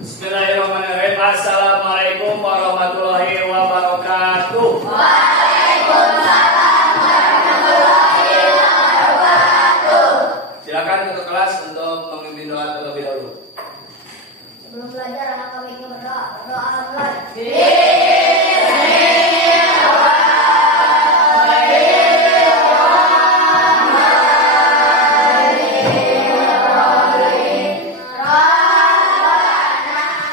Bismillahirrahmanirrahim. Assalamualaikum warahmatullahi wabarakatuh. Waalaikumsalam warahmatullahi wabarakatuh. Silakan ketua kelas untuk memimpin doa terlebih dahulu. Sebelum belajar, anak kami ingin berdoa. Berdoa mulai.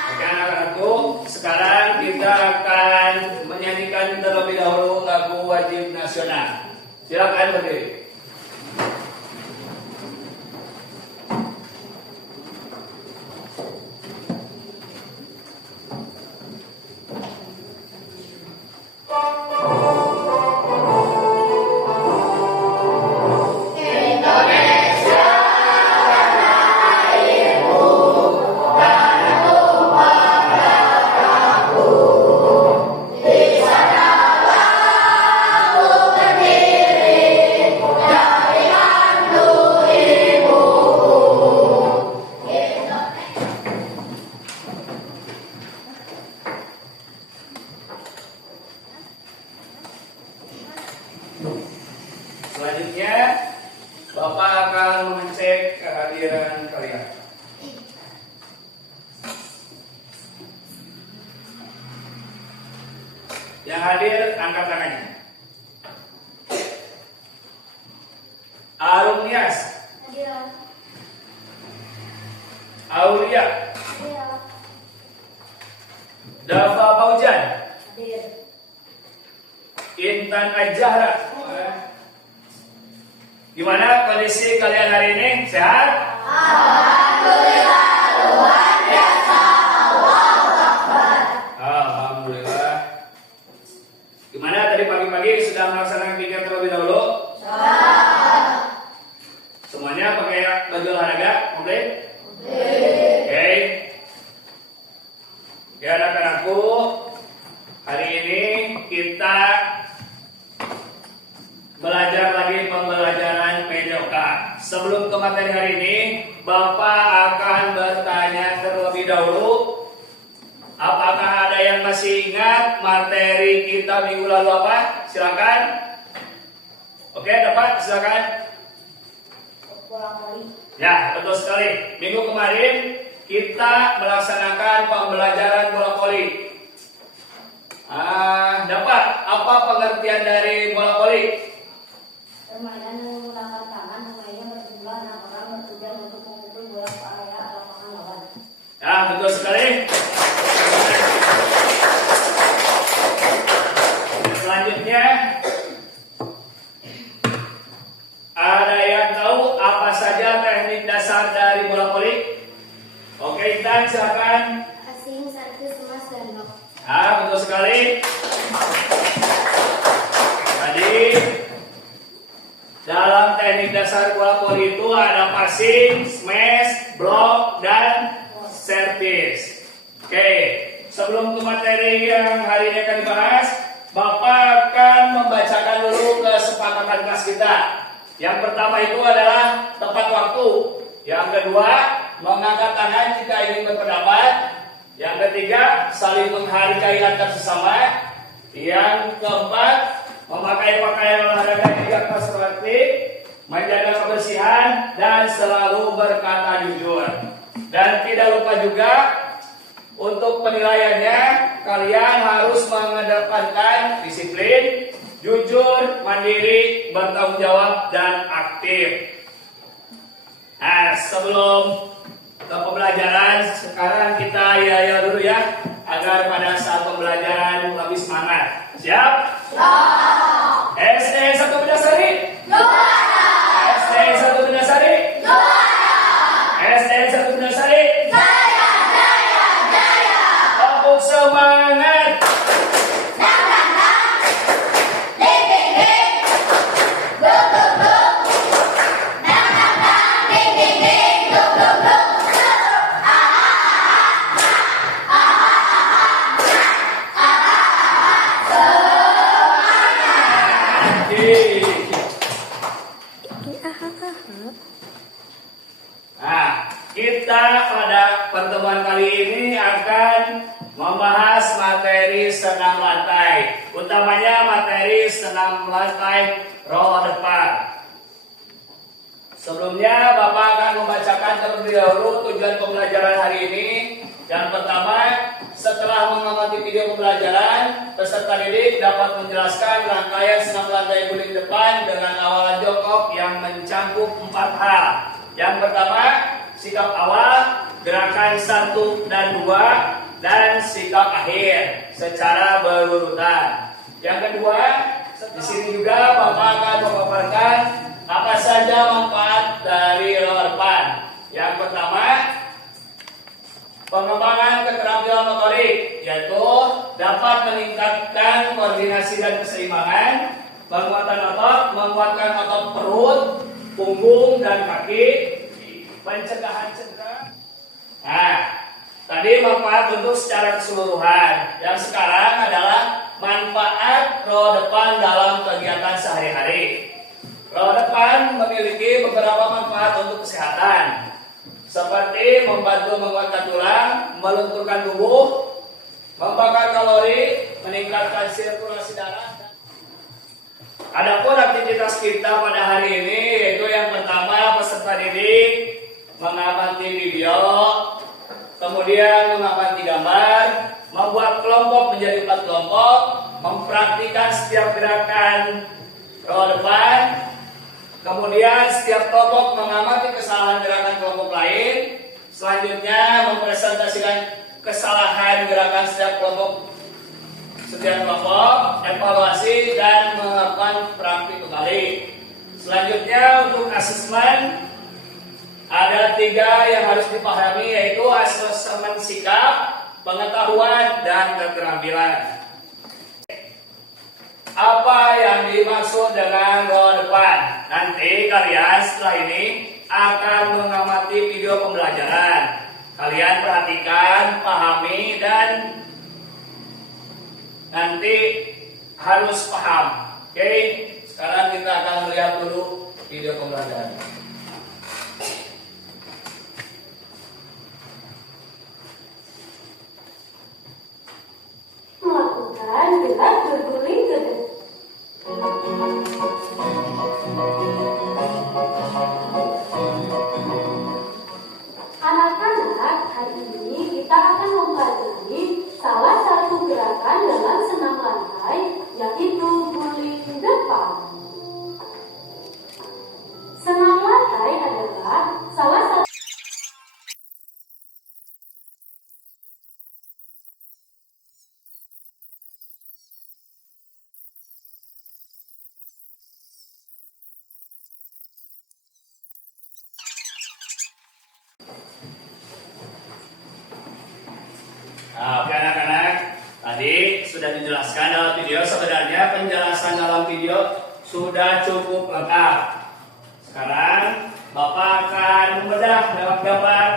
Oke anak-anakku, sekarang kita akan menyanyikan terlebih dahulu lagu wajib nasional. Silakan berdiri. Selanjutnya, Bapak akan mengecek kehadiran kalian. Yang hadir, angkat tangannya. Arum Nias, Hadir. Aulia, Hadir. Dava Paujan, Hadir. Intan Ajahra. Gimana kondisi kalian hari ini? Sehat? Alhamdulillah, luar biasa. Allahu Akbar. Alhamdulillah. Gimana tadi pagi-pagi sudah melaksanakan kegiatan terlebih dahulu? Semuanya pakai baju olahraga? Komplit? Oke. Ya anak-anakku, hari ini kita belajar lagi pembelajaran PJOK. Sebelum ke materi hari ini, Bapak akan bertanya terlebih dahulu. Apakah ada yang masih ingat materi kita minggu lalu apa? Silakan. Oke, dapat silakan. Bola voli. Ya, betul sekali. Minggu kemarin kita melaksanakan pembelajaran bola voli. Dapat apa pengertian dari bola voli? Permainan yang menggunakan tangan, pemainnya berjumlah 6 orang bertujuan untuk memukul bola ke area lapangan lawan. Ya, betul sekali. Selanjutnya, ada yang tahu apa saja teknik dasar dari bola voli? Oke, Intan silakan. Asing, servis, emas, dan knock. Betul sekali. Tadi dalam teknik dasar bola voli itu ada passing, smash, block, dan servis. Oke, sebelum ke materi yang hari ini akan dibahas, Bapak akan membacakan dulu kesepakatan kelas kita. Yang pertama itu adalah tepat waktu. Yang kedua, mengangkat tangan jika ingin berpendapat. Yang ketiga, saling menghargai antar sesama. Yang keempat, memakai pakaian olahraga yang konstruktif, menjaga kebersihan, dan selalu berkata jujur. Dan tidak lupa juga, untuk penilaiannya, kalian harus mengedepankan disiplin, jujur, mandiri, bertanggung jawab, dan aktif. Nah, sebelum ke pembelajaran, sekarang kita ya dulu ya, agar pada saat pembelajaran lebih semangat. Siap? SD 1 Bendasari? SD 1 Bendasari? SD 1 Bendasari? Tepuk semangat! hari ini akan membahas materi senam lantai, utamanya materi senam lantai row depan. Sebelumnya Bapak akan membacakan terlebih dahulu tujuan pembelajaran hari ini. Yang pertama, setelah mengamati video pembelajaran, peserta didik dapat menjelaskan rangkaian senam lantai guling depan dengan awalan jongkok yang mencakup 4 hal. Yang pertama, sikap awal, gerakan 1 dan 2, dan sikap akhir secara berurutan. Yang kedua, di sini juga Bapak akan memaparkan apa saja manfaat dari row depan. Yang pertama, pengembangan keterampilan motorik, yaitu dapat meningkatkan koordinasi dan keseimbangan, menguatkan otot perut, punggung dan kaki, pencegahan cedera. Nah, tadi manfaat untuk secara keseluruhan. Yang sekarang adalah manfaat row depan dalam kegiatan sehari-hari. Row depan memiliki beberapa manfaat untuk kesehatan, seperti membantu menguatkan tulang, melunturkan tubuh, membakar kalori, meningkatkan sirkulasi darah. Adapun aktivitas kita pada hari ini yaitu yang pertama, peserta didik mengamati video, kemudian mengamati gambar, membuat kelompok menjadi 4 kelompok, mempraktikkan setiap gerakan row depan. Kemudian setiap kelompok mengamati kesalahan gerakan kelompok lain. Selanjutnya mempresentasikan kesalahan gerakan setiap kelompok, evaluasi dan melakukan praktik kembali. Selanjutnya untuk asesmen ada 3 yang harus dipahami, yaitu asesmen sikap, pengetahuan, dan keterampilan. Apa yang dimaksud dengan row depan? Nanti kalian setelah ini akan mengamati video pembelajaran. Kalian perhatikan, pahami, dan nanti harus paham. Oke, sekarang kita akan melihat dulu video pembelajaran. Melakukan gerak berguling ke depan. Anak-anak, hari ini kita akan mempelajari salah satu gerakan dalam senam lantai, yaitu guling depan. Senam lantai adalah salah satu Oke anak-anak, tadi sudah dijelaskan dalam video. Sebenarnya penjelasan dalam video sudah cukup lengkap. Sekarang Bapak akan membedah lewat gambar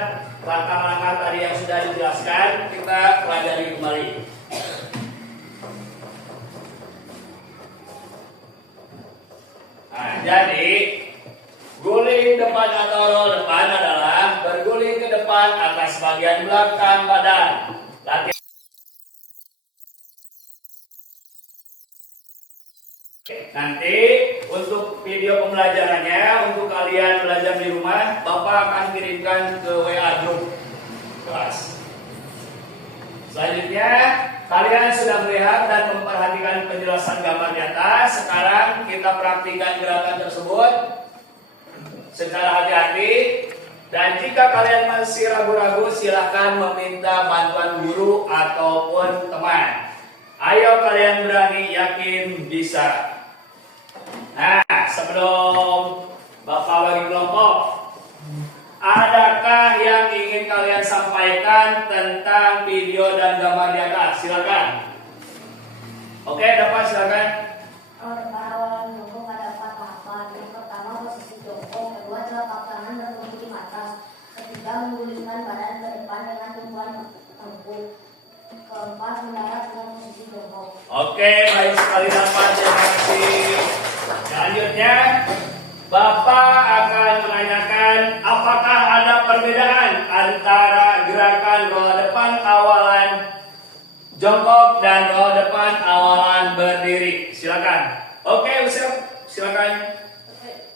langkah-langkah tadi yang sudah dijelaskan. Kita pelajari kembali. Nah, jadi guling depan atau row depan adalah berguling ke depan atas bagian belakang badan. Nanti untuk video pembelajarannya, untuk kalian belajar di rumah, Bapak akan kirimkan ke WA grup kelas. Selanjutnya, kalian sudah melihat dan memperhatikan penjelasan gambar di atas. Sekarang kita praktikkan gerakan tersebut secara hati-hati. Dan jika kalian masih ragu-ragu, silakan meminta bantuan guru ataupun teman. Ayo kalian berani, yakin bisa. Nah, sebelum Bapak bagi kelompok, adakah yang ingin kalian sampaikan tentang video dan gambar di atas? Silakan. Oke, dapat silakan. awalan jongkok ada 4 tahapan. Yang pertama posisi jongkok, kedua telapak tangan bertemu di atas, ketiga menggulingkan badan ke depan dengan tumpuan tengkuk, keempat mendarat dengan posisi jongkok. Oke, baik sekali dapat, terima kasih. Selanjutnya, Bapak akan menanyakan apakah ada perbedaan antara gerakan roda depan awalan jongkok dan roda depan awalan berdiri. Silakan. Oke, silakan.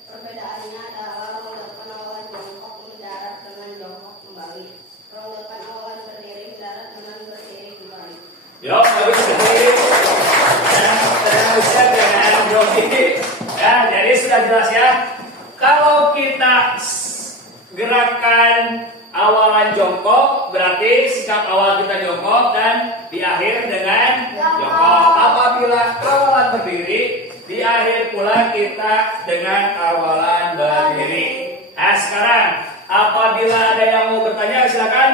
Perbedaannya adalah roda depan awalan jongkok mendarat dengan jongkok kembali. Roda depan awalan berdiri mendarat dengan berdiri kembali. Yo, bagus sekali. Ustaz dengan joki. Ya, jadi sudah jelas ya. Kalau kita gerakan awalan jongkok, berarti sikap awal kita jongkok dan di akhir dengan jongkok. Apabila awalan berdiri, di akhir pula kita dengan awalan berdiri. Nah, sekarang apabila ada yang mau bertanya, silakan.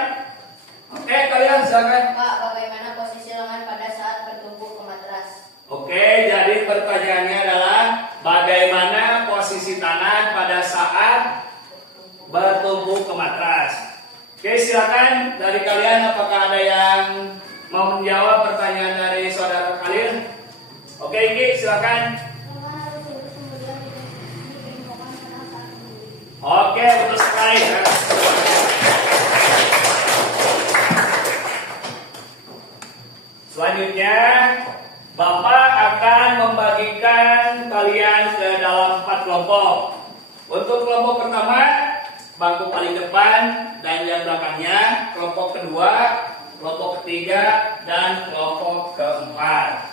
Oke, kalian silakan. Pak, bagaimana posisi lengan pada saat bertumpu ke matras? Oke, jadi pertanyaannya adalah bagaimana posisi tangan pada saat bertumpu ke matras. Oke, silakan dari kalian, apakah ada yang mau menjawab pertanyaan dari saudara Khalil? Oke, Iki, silakan. Oke, betul sekali. Selanjutnya, Bapak akan membagikan kalian ke dalam 4 kelompok. Untuk kelompok pertama, bangku paling depan dan yang belakangnya, kelompok kedua, kelompok ketiga, dan kelompok keempat.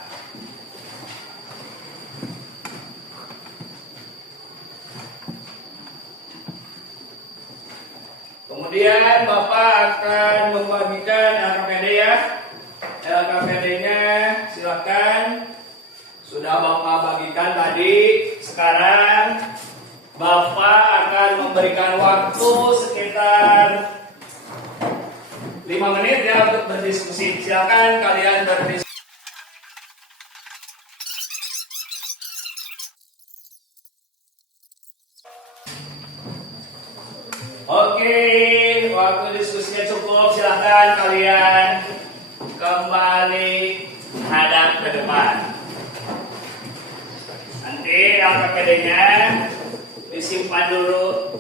Kemudian Bapak akan membagikan LKPD ya. LKPD-nya silakan. Sudah Bapak bagikan tadi. Sekarang Bapak akan memberikan waktu sekitar 5 menit ya untuk berdiskusi. Silakan kalian berdiskusi. Oke, waktu diskusinya cukup. Silakan kalian kembali hadap ke depan. Nanti LKPD-nya disimpan dulu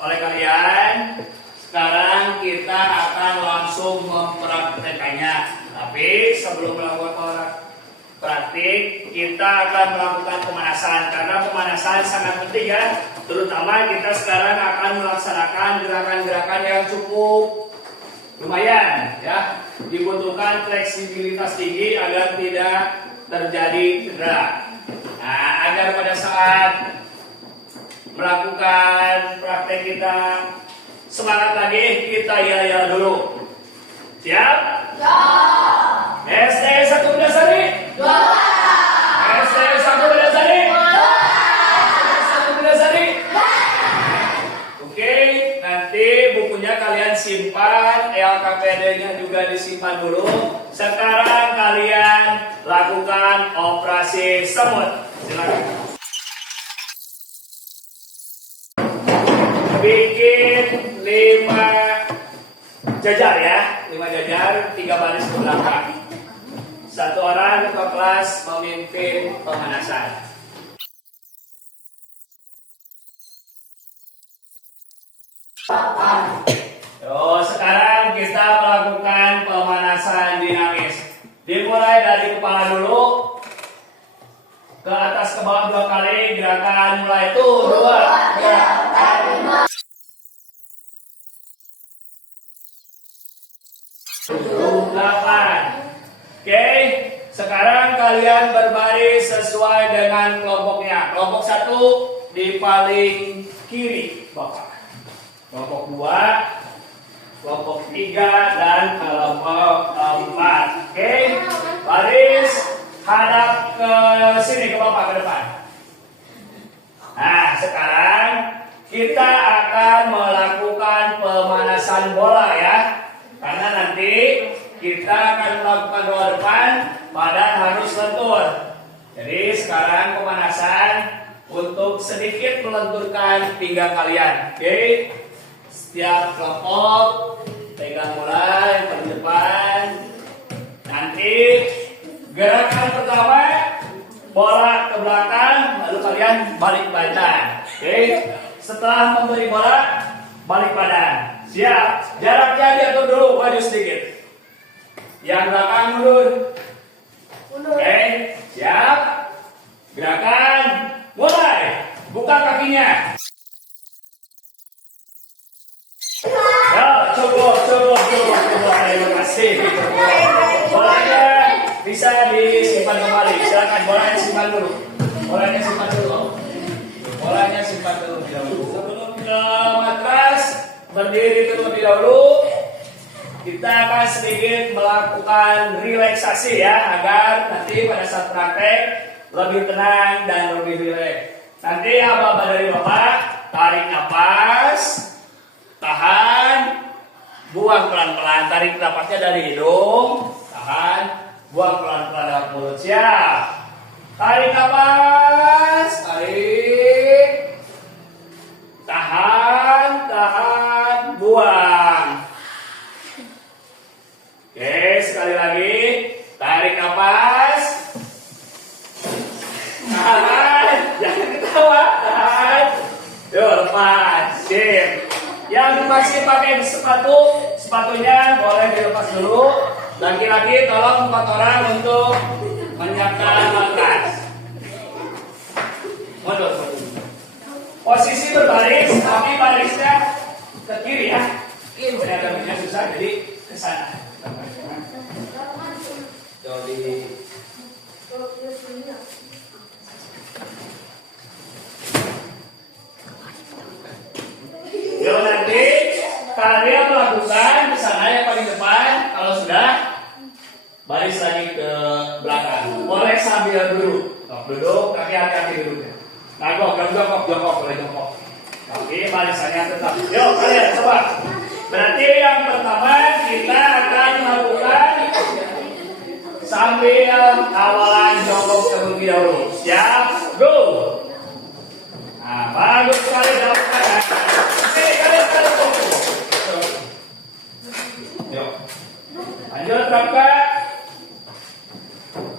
oleh kalian. Sekarang kita akan langsung mempraktekannya. Tapi sebelum melakukan praktik, kita akan melakukan pemanasan. Karena pemanasan sangat penting ya. Terutama kita sekarang akan melaksanakan gerakan-gerakan yang cukup lumayan ya. Dibutuhkan fleksibilitas tinggi agar tidak terjadi cedera. Nah, agar pada saat melakukan praktek kita semangat lagi, kita ya dulu. Siap? Ya. SD 1 Bundasari? SD 1 Bundasari? SD 1 Bundasari? Oke, nanti bukunya kalian simpan, LKPD-nya juga disimpan dulu. Sekarang kalian lakukan operasi semut. Silakan. Bikin 5 jajar ya, 5 jajar, 3 baris ke belakang. 1 orang ketua kelas memimpin pemanasan. Sekarang kita melakukan pemanasan dinamis. Dimulai dari kepala dulu, ke atas ke bawah 2 kali, gerakan mulai tuh 2, 8. Oke, sekarang kalian berbaris sesuai dengan kelompoknya. Kelompok 1 di paling kiri Bapak. Kelompok 2, kelompok 3, dan kelompok 4. Oke, baris hadap ke sini, ke Bapak, ke depan. Nah, sekarang kita akan melakukan pemanasan bola ya. Karena nanti kita akan melakukan roda depan, badan harus lentur. Jadi sekarang pemanasan untuk sedikit melenturkan pinggang kalian. Oke, setiap kelompok pegang mulai paling depan. Nanti gerakan pertama bola ke belakang, lalu kalian balik badan. Oke, setelah memberi bola balik badan. Siap. Jaraknya diatur dulu, maju sedikit. Yang belakang mundur. Oke, siap. Gerakan, mulai. Buka kakinya. Ya, cukup. Terima kasih. Bolanya bisa disimpan kembali. Silakan bolanya simpan dulu. Bolanya simpan dulu. Sebelum ke matras, berdiri terlebih dahulu. Kita akan sedikit melakukan relaksasi ya, agar nanti pada saat praktek lebih tenang dan lebih rileks. Nanti apa dari Bapak, tarik nafas, tahan, buang pelan-pelan. Tarik nafasnya dari hidung, tahan, buang pelan-pelan lewat mulut. Siap. Tarik nafas, tarik, tahan, buang. Oke, sekali lagi. Tarik nafas. Tahan. Jangan ketawa. Tahan. Yuk, lepas. Sip. Yang masih pakai sepatu, sepatunya boleh dilepas dulu. Laki-laki tolong 4 orang untuk menyiapkan matras. Mundur. Posisi berbaris, tapi barisnya ke kiri ya. Ini benar-benar susah, jadi ke sana. Jadi yuk nanti kalian melakukan di sana yang paling depan. Kalau sudah, baris lagi ke belakang. Boleh sambil duduk, kaki hati-hati duduknya. Jongkok, boleh jongkok. Tapi barisannya tetap. Yuk kalian coba. Berarti yang pertama kita akan melakukan sambil awalan jongkok terlebih dahulu. Siap, go. Nah, bagus sekali dilakukan. Oke, kalian jongkok. Yuk. Lanjut Bapak.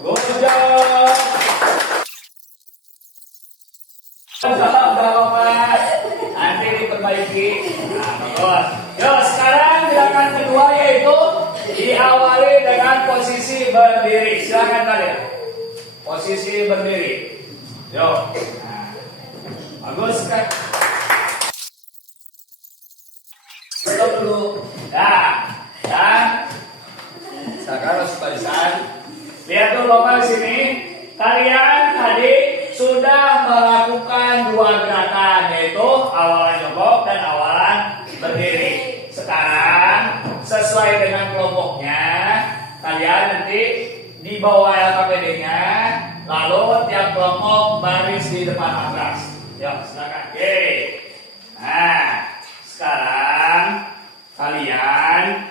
Good job. Udah Bapak. Nanti diperbaiki. Nah, bagus. Yuk, sekarang gerakan kedua yaitu diawali dengan posisi berdiri. Silakan kalian. Posisi berdiri. Yuk. Nah, bagus kan? Stop dulu. Nah, dan sekarang harus barisan. Lihat dulu Bapak di sini. Kalian tadi sudah melakukan 2 gerakan, yaitu awalan jongkok dan awalan berdiri. Sekarang sesuai dengan kelompoknya, kalian nanti di bawah LKPD-nya, lalu tiap kelompok baris di depan matras. Yuk, silakan. Oke. Nah, sekarang kalian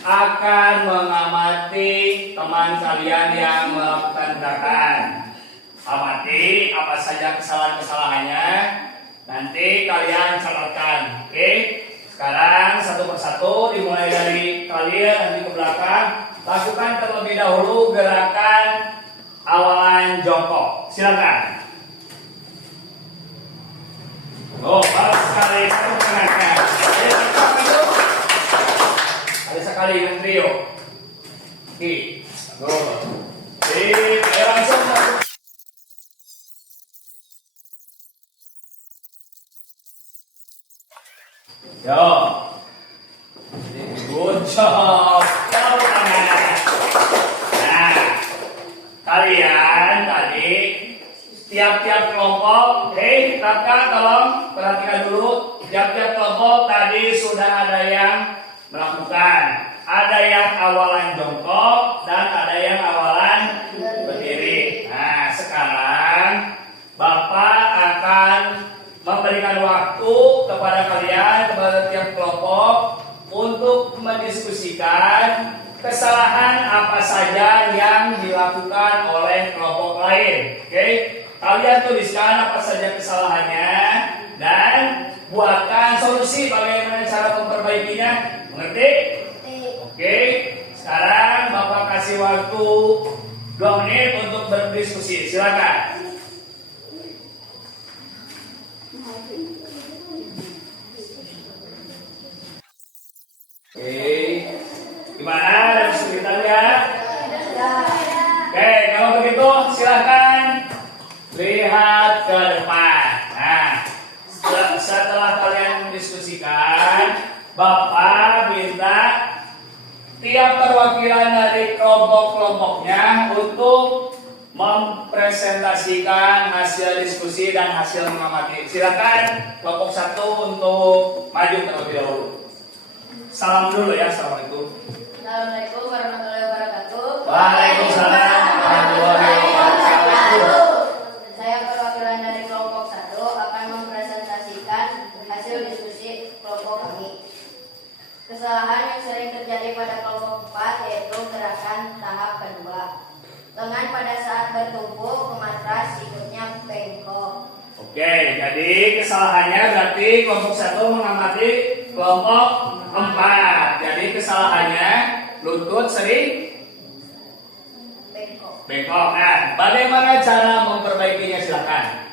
akan mengamati teman kalian yang melakukan gerakan. Amati apa saja kesalahan-kesalahannya. Nanti kalian catatkan. Oke. Sekarang satu persatu dimulai dari kalian nanti ke belakang. Lakukan terlebih dahulu gerakan awalan jongkok. Silakan. Oh, bagus sekali. Satu tengahnya. Ada sekali yang trio. Oke. Ayo langsung masuk. Yo. Good job. Nah, kalian tadi tiap-tiap kelompok, kakak tolong perhatikan dulu. Tiap-tiap kelompok tadi sudah ada yang melakukan. Ada yang awalan jongkok dan ada yang awalan berdiri. Nah, sekarang Bapak akan memberikan waktu kepada kalian, kepada tiap kelompok untuk mendiskusikan kesalahan apa saja yang dilakukan oleh kelompok lain. Oke, kalian tuliskan apa saja kesalahannya dan buatkan solusi bagaimana cara memperbaikinya. Mengerti? Oke, sekarang Bapak kasih waktu 2 menit untuk berdiskusi. Silakan. Gimana? Ada kesulitannya? Oke, kalau begitu silahkan lihat ke depan. Nah, setelah kalian mendiskusikan, Bapak minta tiap perwakilan dari kelompok-kelompoknya untuk mempresentasikan hasil diskusi dan hasil mengamati. Silakan kelompok 1 untuk maju terlebih dahulu. Salam dulu ya, assalamualaikum. Assalamualaikum warahmatullahi wabarakatuh. Waalaikumsalam warahmatullahi wabarakatuh. Saya perwakilan dari kelompok 1 akan mempresentasikan hasil diskusi kelompok kami. Kesalahan yang sering terjadi pada kelompok 4 yaitu gerakan tahap kedua. Lengan pada saat bertumpu ke matras sikutnya bengkok. Oke, jadi kesalahannya berarti kelompok 1 mengamati kelompok 4. Jadi kesalahannya lutut sering bengkok. Nah, bagaimana cara memperbaikinya, silakan.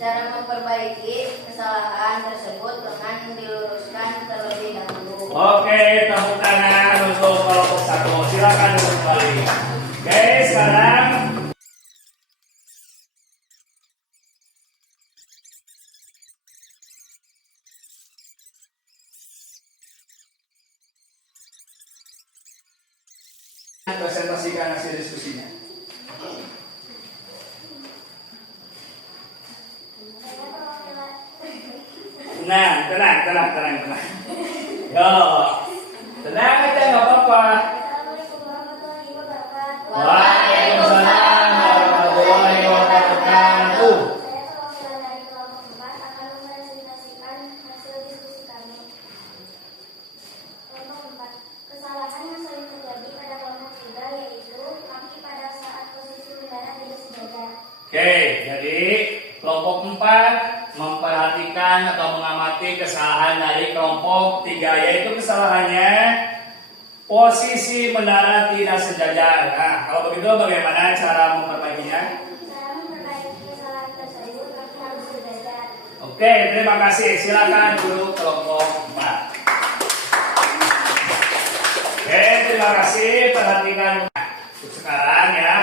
Cara memperbaiki kesalahan tersebut dengan diluruskan terlebih dahulu. Oke, tepuk tangan untuk kelompok 1. Silakan duduk kembali. Oke, sekarang presentasikan hasil diskusinya. Nah, tenang. Yo, tenang aja, nggak apa-apa. Waalaikumsalam warahmatullahi wabarakatuh. Saya perwakilan dari kelompok 4 akan mempresentasikan hasil diskusi kami. Kelompok 4, kesalahan yang sering terjadi pada kelompok 3 yaitu kaki pada saat posisi mendarat tidak sejajar. Oke, jadi kelompok 4 memperhatikan atau mengamati kesalahan dari kelompok 3, yaitu kesalahannya posisi mendarat tidak sejajar. Nah, kalau begitu bagaimana cara memperbaikinya? Cara memperbaiki kesalahan tersebut kaki harus sejajar. Oke, terima kasih. Silakan duduk kelompok 4. Oke, terima kasih. Perhatikan. Untuk sekarang ya,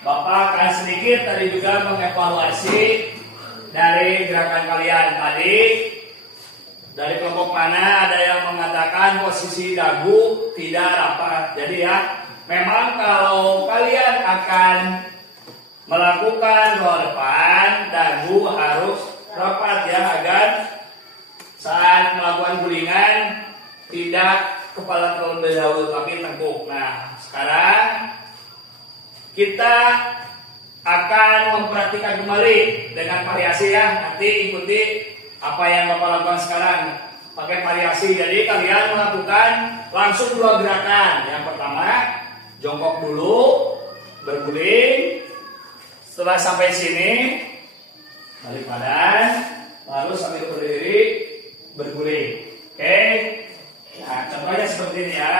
Bapak akan sedikit tadi juga mengevaluasi dari gerakan kalian tadi. Dari kelompok mana ada yang mengatakan posisi dagu tidak rapat. Jadi ya, memang kalau kalian akan melakukan roll depan, dagu harus rapat ya, agar saat melakukan gulingan tidak kepala terlebih dahulu tapi tengkuk. Nah, sekarang kita akan mempraktikkan kembali dengan variasi ya. Nanti ikuti apa yang Bapak lakukan sekarang pakai variasi. Jadi kalian melakukan langsung 2 gerakan. Yang pertama, jongkok dulu, berguling. Setelah sampai sini, balik badan, lalu sambil berdiri, berguling. Oke? Nah, contohnya seperti ini ya.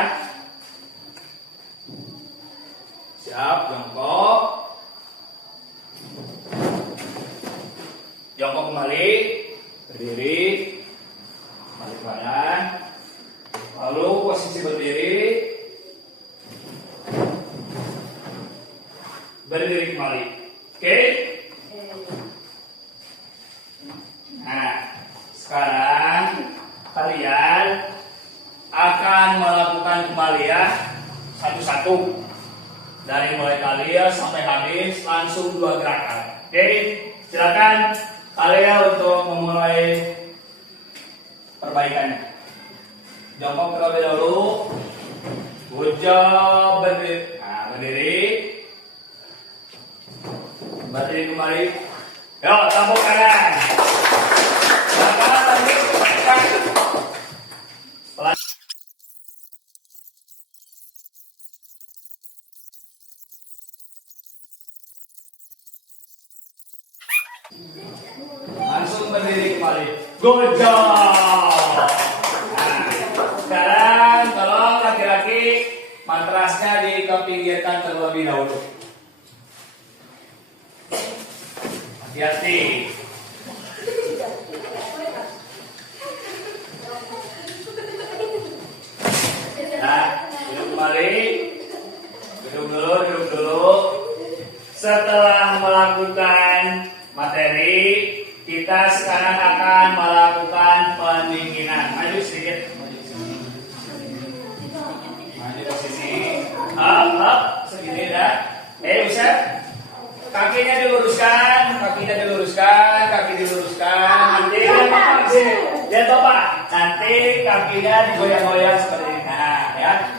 Siap, jongkok. Jongkok kembali, berdiri, balik badan, lalu posisi berdiri, berdiri kembali. Oke? Nah, sekarang kalian akan melakukan kembali ya, satu-satu. Dari mulai kalian sampai habis, langsung 2 gerakan. Oke? Silakan kalian untuk memulai perbaikannya. Jongkok terlebih dahulu. Good job, berdiri. Nah, berdiri. Berdiri kembali. Yuk, tepuk tangan. Silakan lanjut perbaikan. Langsung berdiri kembali. Good job. Nah, sekarang tolong laki-laki matrasnya dikepinggirkan terlebih dahulu. Hati-hati. kembali. Duduk dulu. Setelah melakukan materi, kita sekarang akan melakukan pendinginan. Maju sedikit. Maju posisi. Up. Segini dah. Ustaz. Kaki diluruskan. Nanti lihat Bapak. Nanti kakinya digoyang-goyang seperti ini. Nah, ya.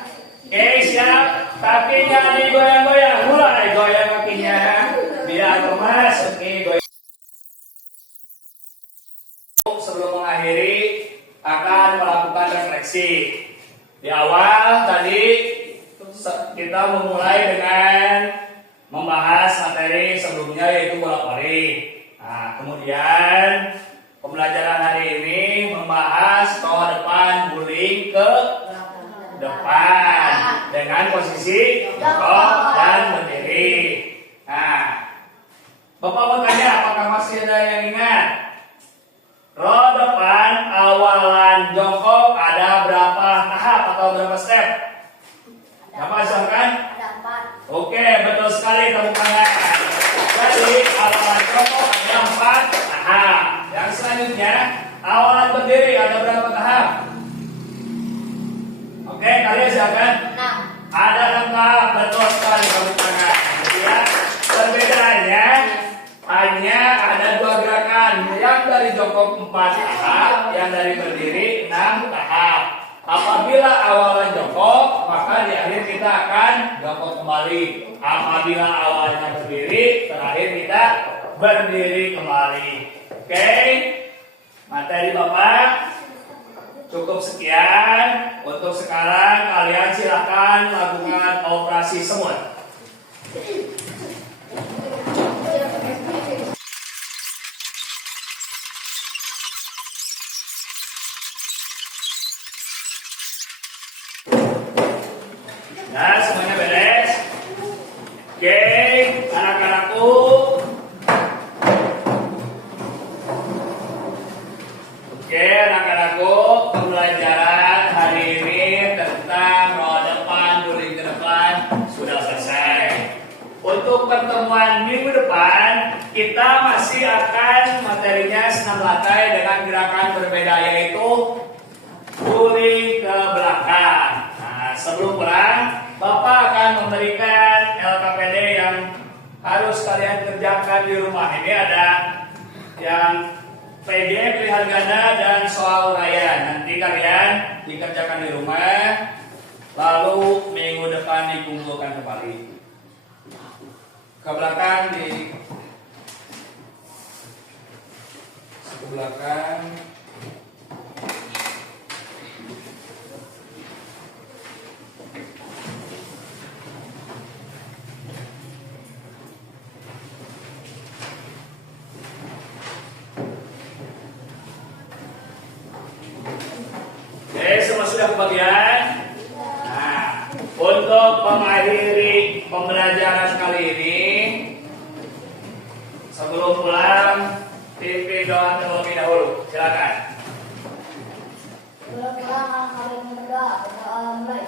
Oke, siap. Kakinya digoyang-goyang. Mulai goyang kakinya. Biar lemas. Oke, goyang. Sebelum mengakhiri akan melakukan refleksi. Di awal tadi kita memulai dengan membahas materi sebelumnya yaitu bola voli. Nah, kemudian pembelajaran hari ini membahas toa depan guling ke depan dengan posisi jongkok dan berdiri. Nah, Bapak mau tanya apakah masih ada yang ingat? Row depan awalan jongkok ada berapa tahap atau berapa step? Dapat misalkan? Ada 4. Oke, betul sekali tepuk tangan. Jadi awalan jongkok ada 4 tahap. Yang selanjutnya awalan berdiri ada berapa tahap? Oke, kalian silakan. 6. Ada 6 tahap, betul sekali tepuk tangan. Ya, perbedaannya hanya ada 2 gerakan. Yang dari jongkok 4 tahap, yang dari berdiri 6 tahap. Apabila awalan jongkok, maka di akhir kita akan jongkok kembali. Apabila awalnya berdiri, terakhir kita berdiri kembali. Oke, materi Bapak cukup sekian. Untuk sekarang kalian silakan lakukan operasi semut. Nah, semuanya beres. Oke, anak-anakku. Pembelajaran hari ini tentang roda depan, guling ke depan sudah selesai. Untuk pertemuan minggu depan, kita masih akan materinya senam lantai dengan gerakan berbeda, yaitu guling ke belakang. Sebelum pulang, Bapak akan memberikan LKPD yang harus kalian kerjakan di rumah. Ini ada yang PD, pilihan ganda, dan soal uraian. Nanti kalian dikerjakan di rumah, lalu minggu depan dikumpulkan kembali. Ke belakang ke belakang. Semua sudah kebagian. Nah, untuk mengakhiri pembelajaran kali ini, sebelum pulang, pimpin doa terlebih dahulu. Silakan. Sebelum pulang, kami berdoa. Mulai.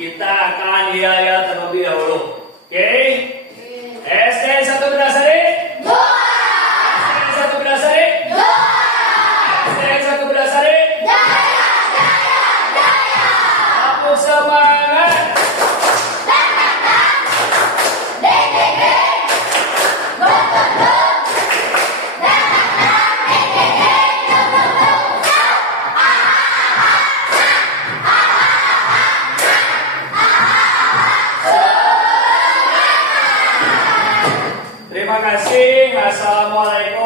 Kita akan yaya terlebih dahulu. Oke? SD 1 Berdasari? SD 1 Berdasari? SD 1 Berdasari? Aku semangat. Terima kasih. Assalamualaikum